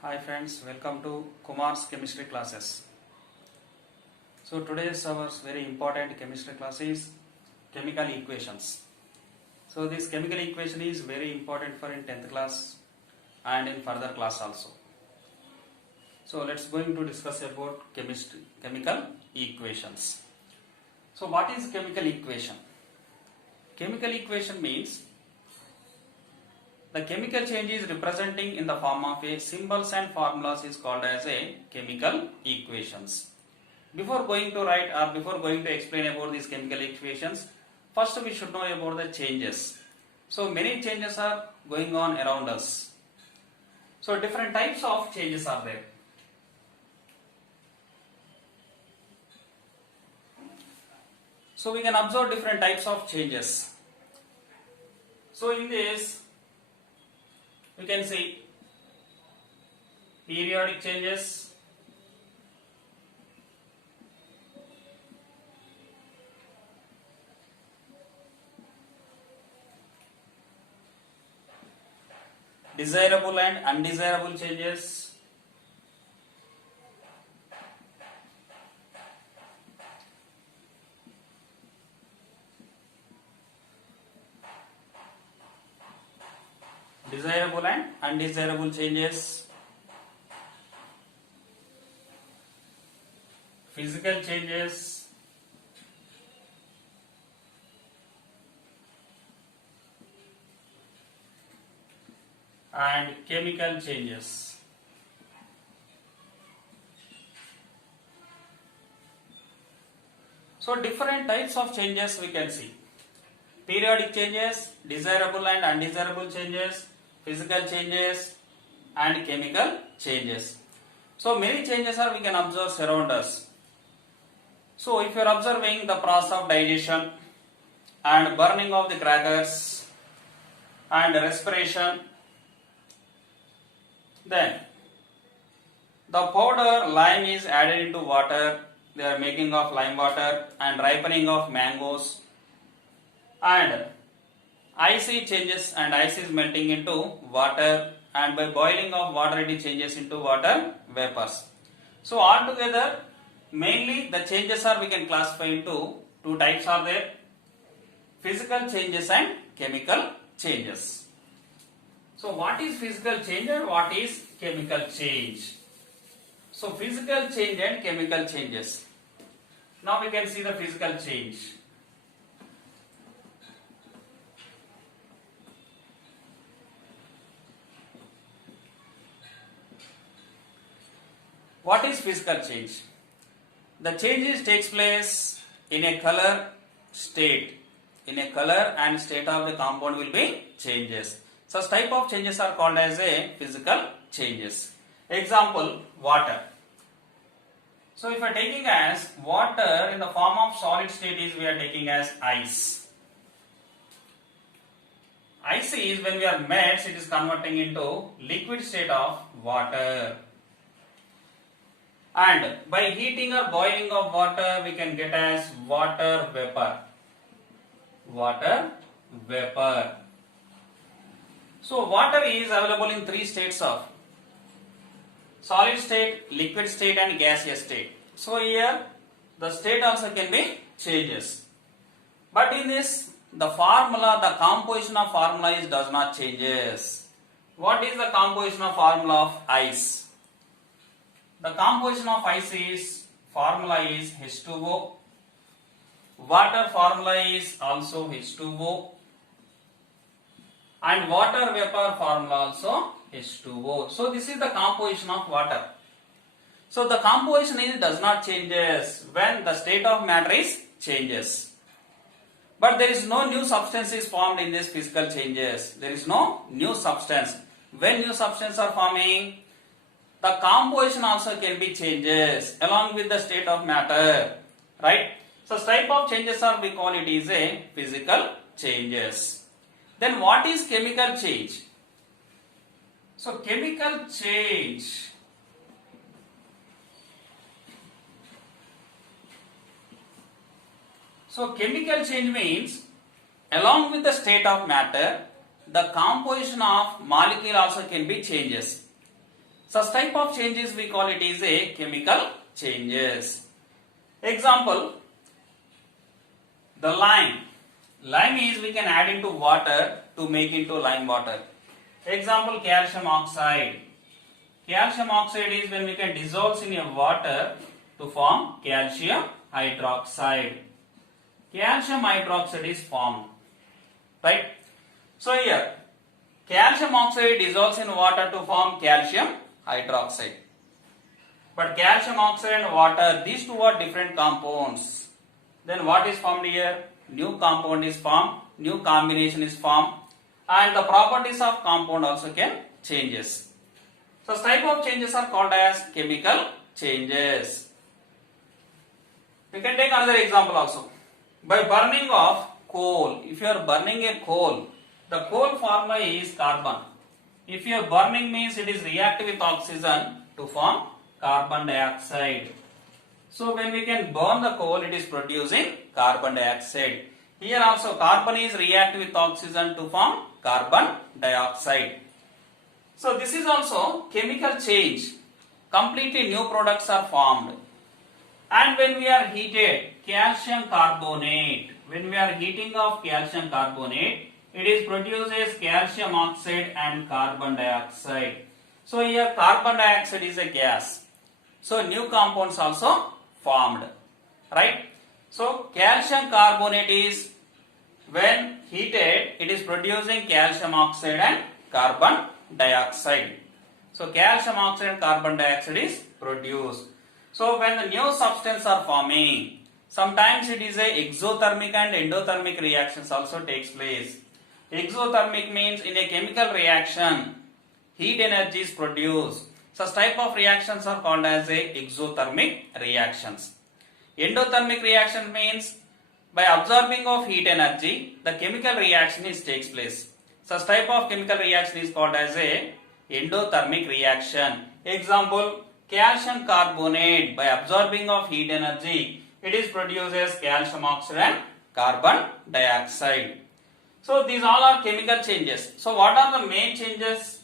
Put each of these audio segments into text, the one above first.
Hi friends, welcome to Kumar's chemistry classes. So today's our very important chemistry class is chemical equations. So this chemical equation is very important for in 10th class and in further class also. So let's going to discuss about chemical equations. So what is chemical equation? Chemical equation means the chemical change is representing in the form of a symbols and formulas is called as a chemical equations. Before going to write or before going to explain about these chemical equations, first we should know about the changes. So many changes are going on around us. So different types of changes are there. So we can observe different types of changes. So in this we can see periodic changes, desirable and undesirable changes, desirable and undesirable changes, physical changes, and chemical changes. So different types of changes we can see. Periodic changes, desirable and undesirable changes, physical changes and chemical changes. So many changes are we can observe around us. So if you are observing the process of digestion and burning of the crackers and respiration, then the powder lime is added into water, they are making of lime water and ripening of mangoes, and ice changes and ice is melting into water, and by boiling of water it changes into water vapors. So altogether mainly the changes are we can classify into two types are there: physical changes and chemical changes. So what is physical change and what is chemical change? So physical change and chemical changes. Now we can see the physical change. What is physical change? The changes takes place in a color state. In a color and state of the compound will be changes. Such type of changes are called as a physical changes. Example, water. So if I are taking as water in the form of solid state is we are taking as ice. Ice is when we are melts it is converting into liquid state of water. And by heating or boiling of water we can get as water vapor. Water vapor. So water is available in three states of solid state, liquid state and gaseous state. So here the state also can be changes. But in this the formula, the composition of formula is does not changes. What is the composition of formula of ice? The composition of ice is formula is H2O. Water formula is also H2O. And water vapor formula also H2O. So this is the composition of water. So the composition is does not changes when the state of matter is changes. But there is no new substance is formed in this physical changes. There is no new substance. When new substance are forming, the composition also can be changes along with the state of matter, right? So type of changes are we call it is a physical changes. Then what is chemical change? So chemical change. So chemical change means along with the state of matter, the composition of molecule also can be changes. Such type of changes we call it is a chemical changes. Example, the lime. Lime is we can add into water to make into lime water. Example, calcium oxide. Calcium oxide is when we can dissolve in a water to form calcium hydroxide. Calcium hydroxide is formed, right? So here, calcium oxide dissolves in water to form calcium hydroxide. But calcium oxide and water, these two are different compounds. Then what is formed here? New compound is formed, new combination is formed, and the properties of compound also can changes. So type of changes are called as chemical changes. We can take another example also. By burning of coal, if you are burning a coal, the coal formula is carbon. If you are burning means it is react with oxygen to form carbon dioxide. So when we can burn the coal, it is producing carbon dioxide. Here also carbon is react with oxygen to form carbon dioxide. So this is also chemical change. Completely new products are formed. And when we are heated, calcium carbonate, when we are heating of calcium carbonate, it is produced as calcium oxide and carbon dioxide. So here carbon dioxide is a gas. So new compounds also formed, right? So calcium carbonate is when heated, it is producing calcium oxide and carbon dioxide. So calcium oxide and carbon dioxide is produced. So when the new substance are forming, sometimes it is a exothermic and endothermic reactions also takes place. Exothermic means in a chemical reaction, heat energy is produced. Such type of reactions are called as a exothermic reactions. Endothermic reaction means by absorbing of heat energy, the chemical reaction takes place. Such type of chemical reaction is called as a endothermic reaction. Example, calcium carbonate, by absorbing of heat energy, it is produced as calcium oxide and carbon dioxide. So these all are chemical changes. So what are the main changes?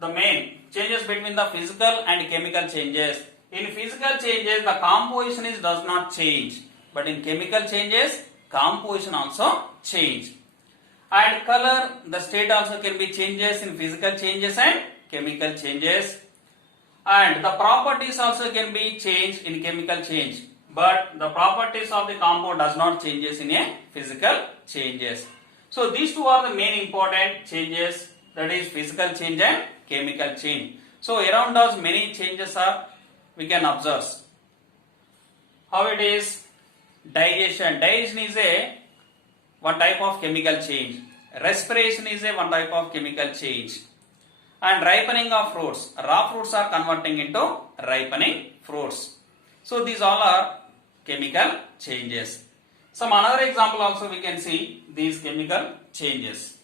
The main changes between the physical and chemical changes. In physical changes, the composition does not change, but in chemical changes, composition also change. And color, the state also can be changes in physical changes and chemical changes. And the properties also can be changed in chemical change, but the properties of the compound does not changes in a physical changes. So these two are the main important changes, that is physical change and chemical change. So around us many changes are we can observe. How it is? Digestion. Digestion is a one type of chemical change. Respiration is a one type of chemical change. And ripening of fruits. Raw fruits are converting into ripening fruits. So these all are chemical changes. Some another example also we can see these chemical changes.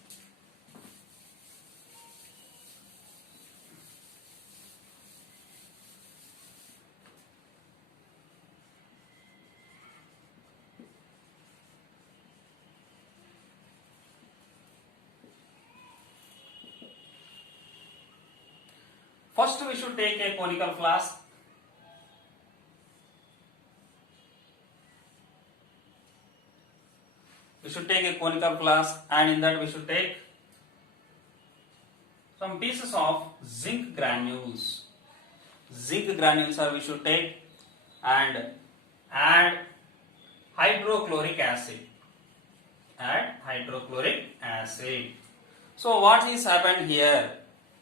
First we should take a conical flask. We should take a conical flask, and in that we should take some pieces of zinc granules. Zinc granules are we should take and add hydrochloric acid. Add hydrochloric acid. So what is happened here?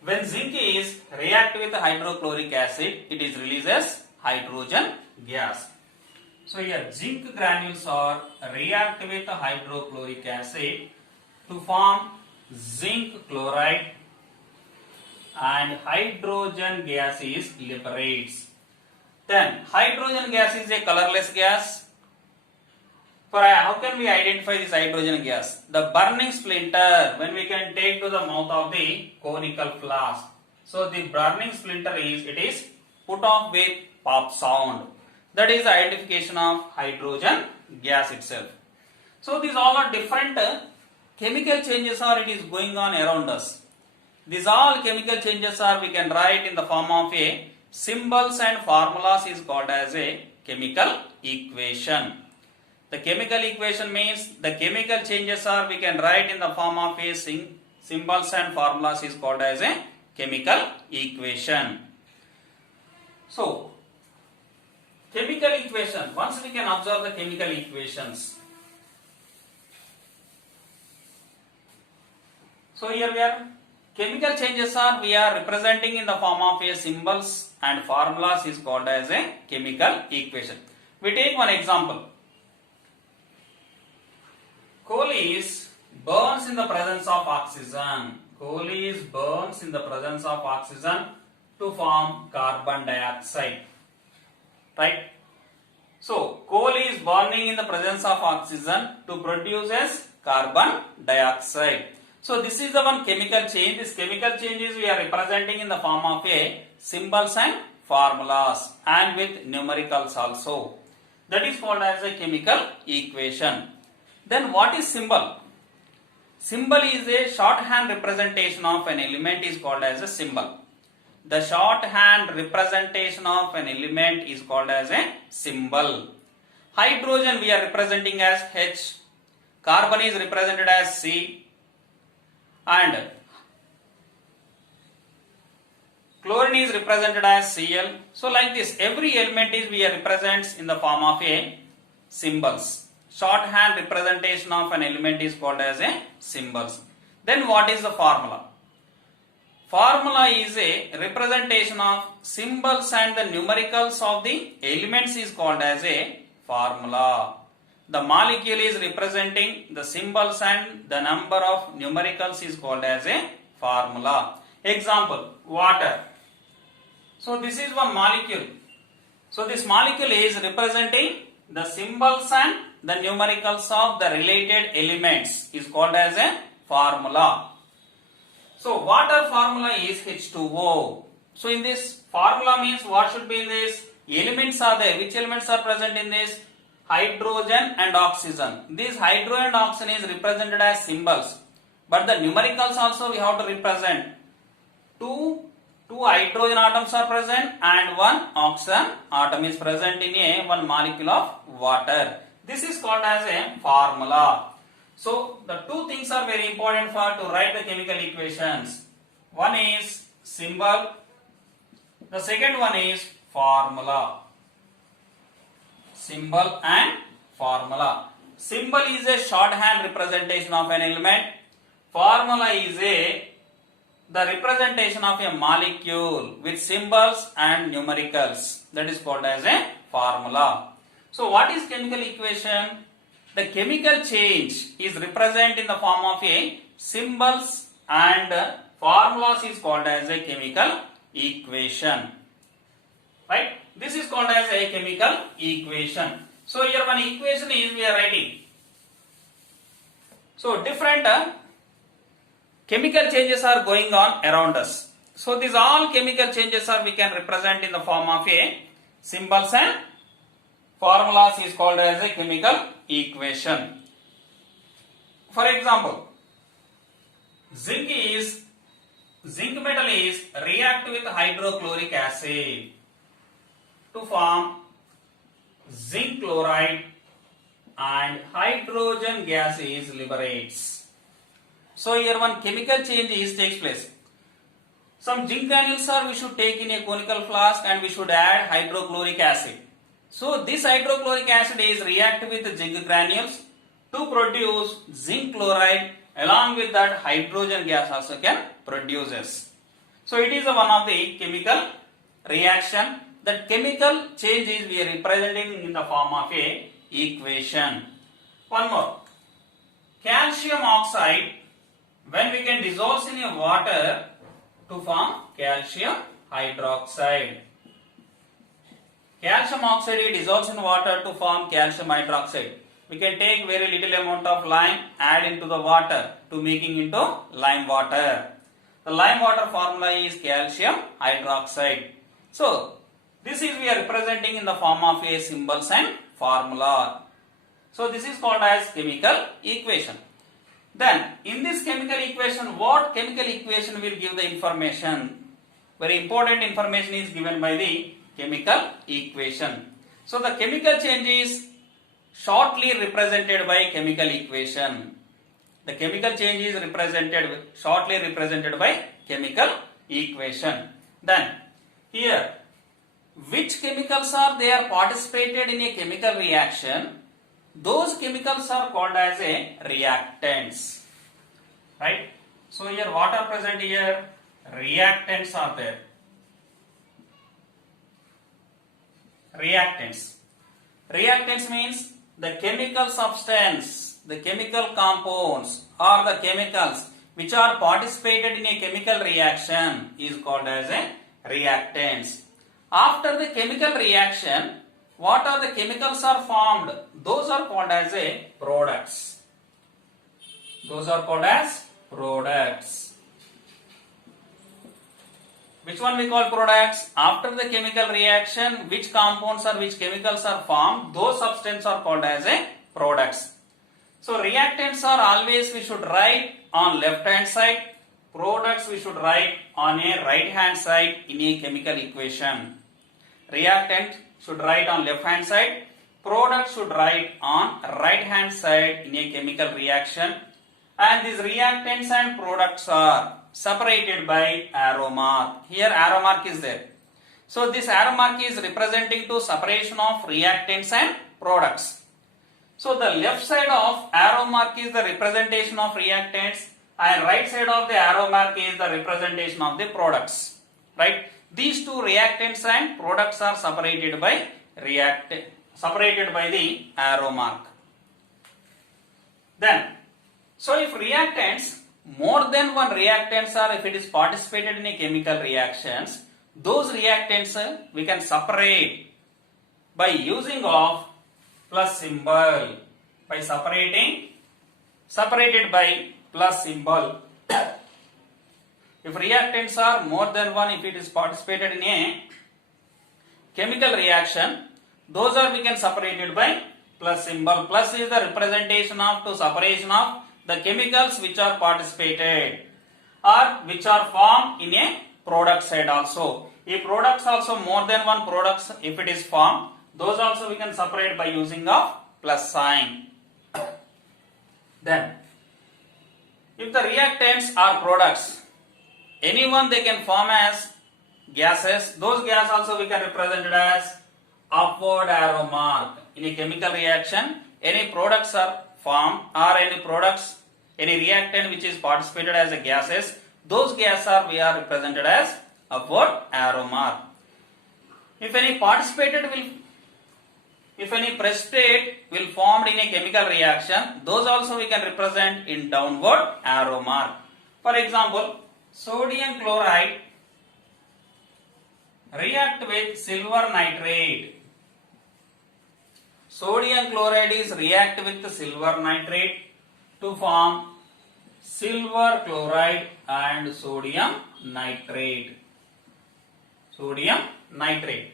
When zinc is react with hydrochloric acid, it is releases hydrogen gas. So here zinc granules are react with hydrochloric acid to form zinc chloride, and hydrogen gas is liberates. Then hydrogen gas is a colorless gas. For how can we identify this hydrogen gas? The burning splinter, when we can take to the mouth of the conical flask. So the burning splinter is put off with pop sound. That is the identification of hydrogen gas itself. So these all are different chemical changes are it is going on around us. These all chemical changes are we can write in the form of a symbols and formulas is called as a chemical equation. The chemical equation means the chemical changes are we can write in the form of a symbols and formulas is called as a chemical equation. So, chemical equation, once we can observe the chemical equations. So here we are, chemical changes are we are representing in the form of a symbols and formulas is called as a chemical equation. We take one example. Coal is burns in the presence of oxygen. Coal is burns in the presence of oxygen to form carbon dioxide. Right? So, coal is burning in the presence of oxygen to produce as carbon dioxide. So, this is the one chemical change. This chemical changes we are representing in the form of a symbols and formulas and with numericals also. That is called as a chemical equation. Then what is symbol? Symbol is a shorthand representation of an element is called as a symbol. The shorthand representation of an element is called as a symbol. Hydrogen we are representing as H. Carbon is represented as C. And chlorine is represented as Cl. So like this, every element is we are represents in the form of a symbols. Shorthand representation of an element is called as a symbols. Then what is the formula? Formula is a representation of symbols and the numericals of the elements is called as a formula. The molecule is representing the symbols and the number of numericals is called as a formula. Example, water. So this is one molecule. So this molecule is representing the symbols and the numericals of the related elements is called as a formula. So water formula is H2O. So in this formula means what should be in this? Elements are there. Which elements are present in this? Hydrogen and oxygen. This hydrogen and oxygen is represented as symbols. But the numericals also we have to represent. Two hydrogen atoms are present and one oxygen atom is present in one molecule of water. This is called as a formula. So the two things are very important for to write the chemical equations. One is symbol. The second one is formula. Symbol and formula. Symbol is a shorthand representation of an element. Formula is the representation of a molecule with symbols and numericals. That is called as a formula. So what is chemical equation? The chemical change is represented in the form of a symbols and formulas is called as a chemical equation. Right? This is called as a chemical equation. So here one equation is we are writing. So different chemical changes are going on around us. So these all chemical changes are we can represent in the form of a symbols and formulas is called as a chemical equation. For example, zinc metal is react with hydrochloric acid to form zinc chloride and hydrogen gas is liberates. So here one chemical change takes place. Some zinc granules are we should take in a conical flask and we should add hydrochloric acid. So this hydrochloric acid is react with the zinc granules to produce zinc chloride, along with that hydrogen gas also can produces. So it is one of the chemical reaction. That chemical change is we are representing in the form of a equation. One more. Calcium oxide, when we can dissolve in a water to form calcium hydroxide. Calcium oxide dissolves in water to form calcium hydroxide. We can take very little amount of lime, add into the water to making into lime water. The lime water formula is calcium hydroxide. So this is we are representing in the form of a symbols and formula. So this is called as chemical equation. Then in this chemical equation, what chemical equation will give the information? Very important information is given by the chemical equation. So the chemical change is shortly represented by chemical equation. The chemical change is shortly represented by chemical equation. Then here, which chemicals are there participated in a chemical reaction? Those chemicals are called as a reactants. Right? So here what are present here? Reactants are there. Reactants. Reactants means the chemical substance, the chemical compounds or the chemicals which are participated in a chemical reaction is called as a reactants. After the chemical reaction, what are the chemicals are formed? Those are called as a products. Those are called as products. Which one we call products? After the chemical reaction, which compounds or which chemicals are formed, those substances are called as a products. So reactants are always we should write on left hand side, products we should write on a right hand side in a chemical equation. Reactant should write on left hand side, product should write on right hand side in a chemical reaction, and these reactants and products are separated by arrow mark. Here arrow mark is there. So this arrow mark is representing to separation of reactants and products. So the left side of arrow mark is the representation of reactants and right side of the arrow mark is the representation of the products. Right? These two reactants and products are separated by the arrow mark. Then, so if reactants, more than one reactants are, if it is participated in a chemical reactions, those reactants we can separate by using of plus symbol, by separated by plus symbol. If reactants are more than one, if it is participated in a chemical reaction, those are we can separated by plus symbol. Plus is the representation of to separation of the chemicals which are participated or which are formed in a product side also. If products also more than one products, if it is formed, those also we can separate by using of plus sign. Then, if the reactants are products, anyone they can form as gases, those gas also we can represent it as upward arrow mark. In a chemical reaction, any products are formed or any reactant which is participated as a gases, those gases are we are represented as upward arrow mark. If any precipitate will formed in a chemical reaction, those also we can represent in downward arrow mark. For example, sodium chloride react with silver nitrate. Sodium chloride is react with silver nitrate to form silver chloride and sodium nitrate. Sodium nitrate.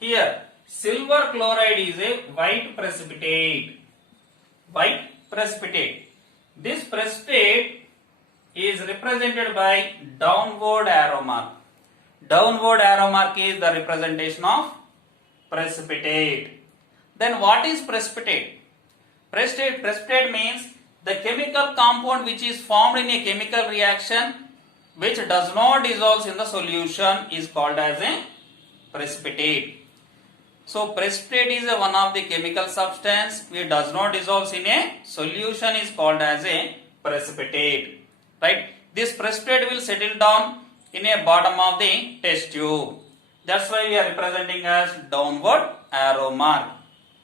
Here, silver chloride is a white precipitate. White precipitate. This precipitate is represented by downward arrow mark. Downward arrow mark is the representation of precipitate. Then what is precipitate? Precipitate means the chemical compound which is formed in a chemical reaction which does not dissolve in the solution is called as a precipitate. So precipitate is one of the chemical substance which does not dissolve in a solution is called as a precipitate. Right? This precipitate will settle down in a bottom of the test tube. That's why we are representing as downward arrow mark.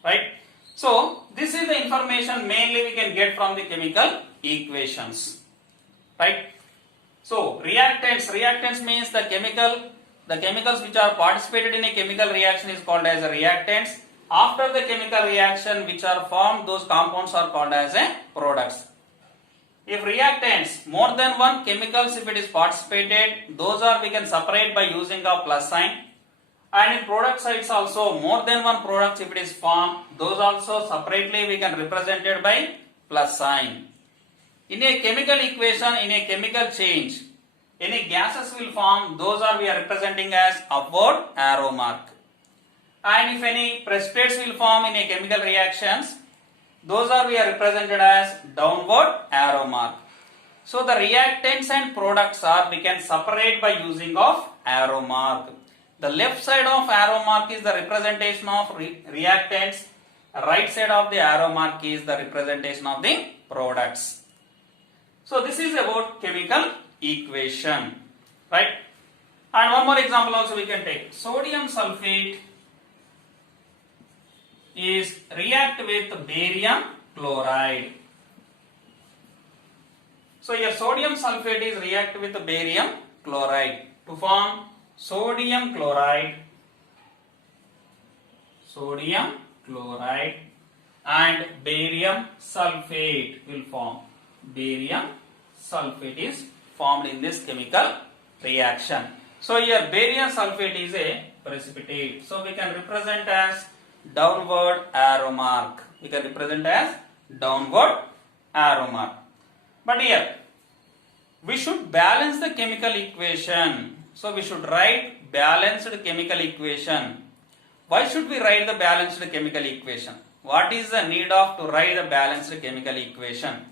Right? So this is the information mainly we can get from the chemical equations. Right? So reactants means the chemicals which are participated in a chemical reaction is called as a reactants. After the chemical reaction which are formed, those compounds are called as a products. If reactants, more than one chemicals if it is participated, those are we can separate by using a plus sign. And in product sides also, more than one products if it is formed, those also separately we can represent it by plus sign. In a chemical equation, in a chemical change, any gases will form, those are we are representing as upward arrow mark. And if any precipitates will form in a chemical reactions, those are we are represented as downward arrow mark. So the reactants and products are we can separate by using of arrow mark. The left side of arrow mark is the representation of reactants. Right side of the arrow mark is the representation of the products. So this is about chemical equation, right? And one more example also we can take. Sodium sulfate is react with barium chloride. So here sodium sulfate is react with barium chloride to form sodium chloride and barium sulfate will form. Barium sulfate is formed in this chemical reaction. So here barium sulfate is a precipitate. So we can represent as downward arrow mark. But here we should balance the chemical equation. So we should write balanced chemical equation. Why should we write the balanced chemical equation? What is the need of to write the balanced chemical equation?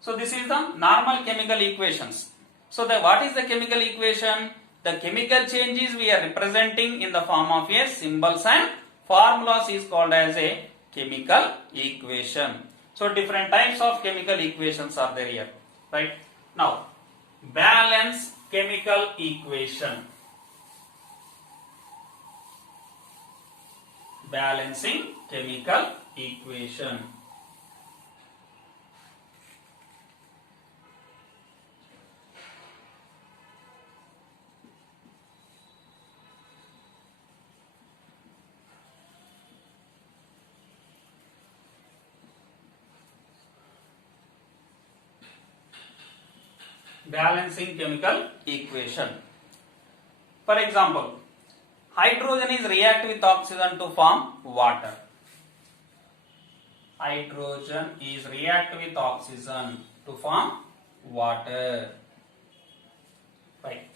So this is the normal chemical equations. So what is the chemical equation? The chemical changes we are representing in the form of a symbols and formulas is called as a chemical equation. So different types of chemical equations are there here, right? Now, balance chemical equation. Balancing chemical equation. Balancing chemical equation. For example, hydrogen is react with oxygen to form water. Hydrogen is react with oxygen to form water. Right.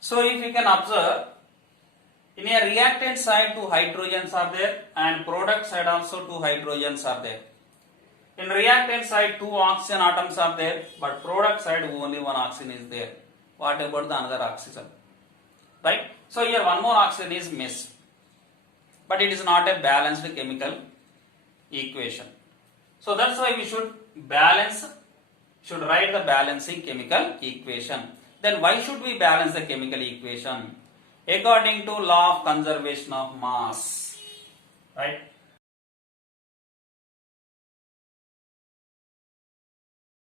So if you can observe, in a reactant side two hydrogens are there and product side also two hydrogens are there. In reactant side two oxygen atoms are there, but product side only one oxygen is there. What about the another oxygen? Right? So here one more oxygen is missed. But it is not a balanced chemical equation. So that's why we should write the balancing chemical equation. Then why should we balance the chemical equation? According to law of conservation of mass.